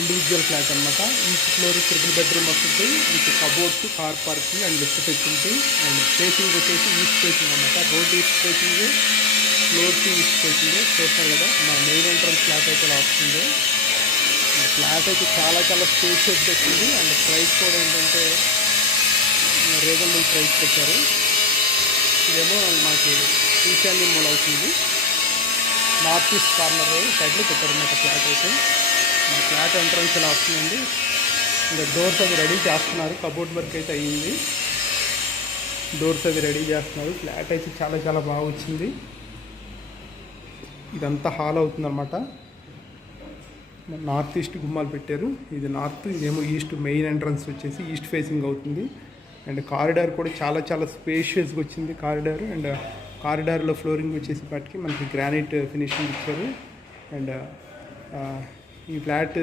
Individual flat అనమాట. Each floor triple bedroom వస్తుంది. With cupboards, car parking and lift facility. And facing వచ్చేసి east facing అనమాట. Road east facing, floor to east facing. చూస్తారు కదా మా main entrance flat అయితే ఇలా వస్తుంది. ఫ్లాట్ అయితే చాలా చాలా స్పేషియస్ వచ్చింది. అండ్ ప్రైస్ కూడా ఏంటంటే రీజనబుల్ ప్రైస్ పెట్టారు. ఇదేమో మనకి ఈశాన్య మూల అవుతుంది. నార్త్ ఈస్ట్ కార్నర్ సైడ్లో పెట్టారు అన్నమాట ఫ్లాట్ అయితే. మా ఫ్లాట్ ఎంట్రన్స్ ఇలా వస్తుందండి. ఇంకా డోర్స్ అవి రెడీ చేస్తున్నారు. కబోర్డ్ వర్క్ అయితే అయ్యింది. డోర్స్ అవి రెడీ చేస్తున్నారు. ఫ్లాట్ అయితే చాలా చాలా బాగా వచ్చింది. ఇదంతా హాల్ అవుతుంది అనమాట. నార్త్ ఈస్ట్ గుమ్మాలు పెట్టారు. ఇది నార్త్, ఇదేమో ఈస్ట్. మెయిన్ ఎంట్రన్స్ వచ్చేసి ఈస్ట్ ఫేసింగ్ అవుతుంది. అండ్ కారిడార్ కూడా చాలా చాలా స్పేషియస్గా వచ్చింది కారిడార్. అండ్ కారిడార్లో ఫ్లోరింగ్ వచ్చేసి వాటికి మనకి గ్రానైట్ ఫినిషింగ్ ఇచ్చారు. అండ్ ఈ ఫ్లాట్